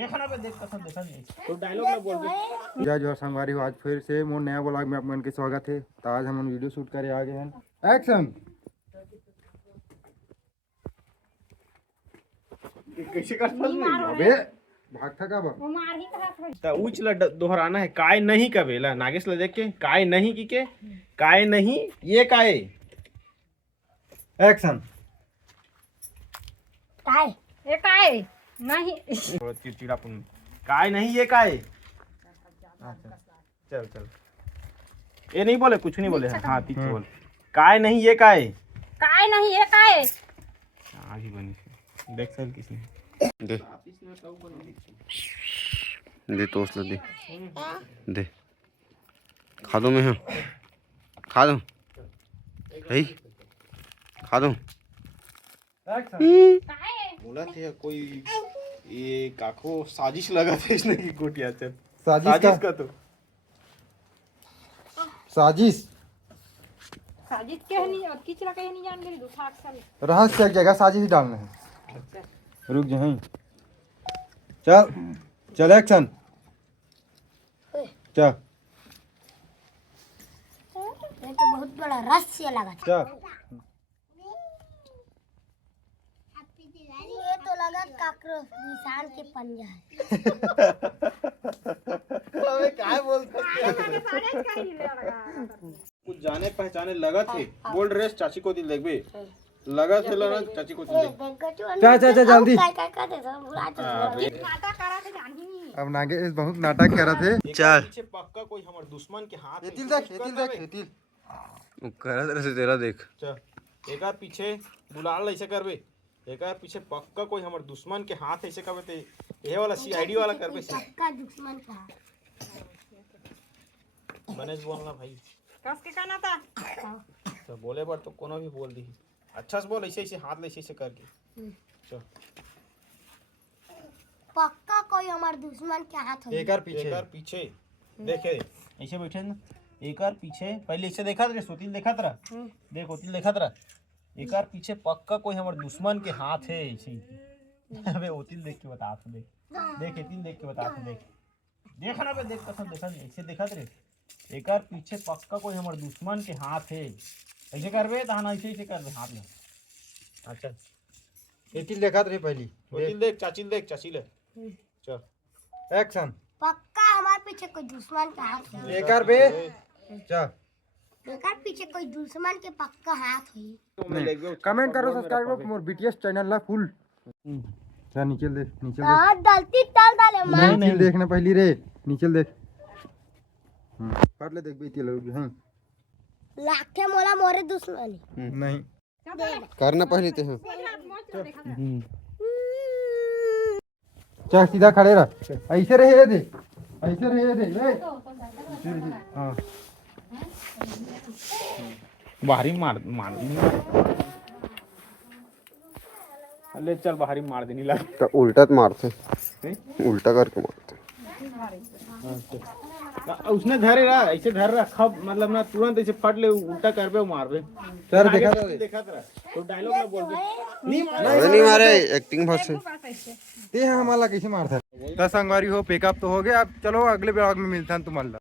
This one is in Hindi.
देखना बे देख कसम देखा नहीं तो डायलॉग ना बोल बे। जय जोहार संगवारी हो, आज फिर से मोर नया ब्लॉग में आप मन के स्वागत है। तो आज हम वीडियो शूट करे आ गए हैं। एक्शन। कैसे करता है अबे भागता का बा तो उच ल दोहराना है। काय नहीं का बेला नागेश ल देख के काय नहीं की के काय नहीं ये काय एक्शन। काय ये काय नहीं थोड़ा चिड़चिड़ापन काय नहीं ये काय। चल चल ये नहीं बोले कुछ नहीं बोले हाँ ठीक बोल काय नहीं ये काय काय नहीं ये काय आगे बनी देख सर किसने दे दे टोस्ट दे दे खा दो मैं हाँ खा दो है खा दो बोला थे कोई ये काको साजिश लगा थे इसने की गोटिया चल साजिश का तो साजिश साजिद के नहीं और किचरा के नहीं जान गई दूसरा अक्सर रहस्य एक जगह साजिश डालना है। रुक जा चल चल एक्शन। चल ये तो बहुत बड़ा रहस्य लगा था। चल ये तो लगा काकरोच निशान के पंजा है। अबे काय बोलता कुछ जाने पहचाने लगा थे बोल रहे चाची को दिल देख बे लगा थे लगा चाची को दिल देख चल चल चल जल्दी। काय काय दे सब बुला नाटक करा के जानी नहीं अब नागेश बहुत नाटक कर रहे थे। चल पीछे पक्का कोई हमारे दुश्मन के हाथ ये तिल देख ये तिल देख ये तिल करा तरह से तेरा देख चल एक बार पीछे बुलाल ऐसे करबे एक बार पीछे पक्का कोई हमारे दुश्मन के हाथ ऐसे करबे ते ये वाला सीआईडी वाला करबे से का दुश्मन का गणेश बोलना भाई कस के कहना था तो बोले पर तो कोनो भी बोल दी अच्छा से बोल ऐसे ऐसे हाथ ऐसे ऐसे करके चल पक्का कोई हमारे दुश्मन के हाथ हो। एक बार एक बार पीछे देखे ऐसे बैठे ना एक बार पीछे पहले ऐसे देखा था सोतिल देखा था देख ओतिल देखा था एक बार पीछे पक्का कोई हमारे दुश्मन के हाथ है ऐसे ही अबे ओतिल देख के बता तो देख एतिल देख के बता तो देख देखना बे देख कसम देखा नहीं ऐसे देखा था एक बार पीछे पक्का कोई हमारे दुश्मन के हाथ है ऐसे करबे तो हाँ ऐसे ऐसे कर दे हाथ में अच्छा ये तिल देखा रही पहली ओतिल देख चाची ले चल एक्शन। पक्का हमारे पीछे कोई दुश्मन का हाथ हो। एक बार बे चल बेकार पीछे कोई दुश्मन के पक्का हाथ हुई। कमेंट करो सब्सक्राइब करो मोर बीटीएस चैनल ला फुल। चल नीचे देख नीचे हां डालती डाल डाले देख नीचे देखना पहली रे नीचे देख पढ़ ले देख बेटी लोग हैं लाखे मोला मोरे दुश्मन नहीं करना पहले ते हैं चल सीधा खड़े रह ऐसे रहे दे ऐसे रहे दे ए हां बाहरी मार ले चल बाहरी मार देनी लग तो उल्टा मारते उल्टा करके मारते उसने धरे रहा ऐसे धर रहा खब मतलब ना तुरंत ऐसे फट ले उल्टा कर बे मार बे सर देखा था तो डायलॉग ना बोल दे नहीं मारे एक्टिंग भाग से ते हमारा कैसे मारता। तो संगवारी हो पिकअप तो हो गया। अब चलो अगले ब्लॉग में मिलता है तुम्हारा।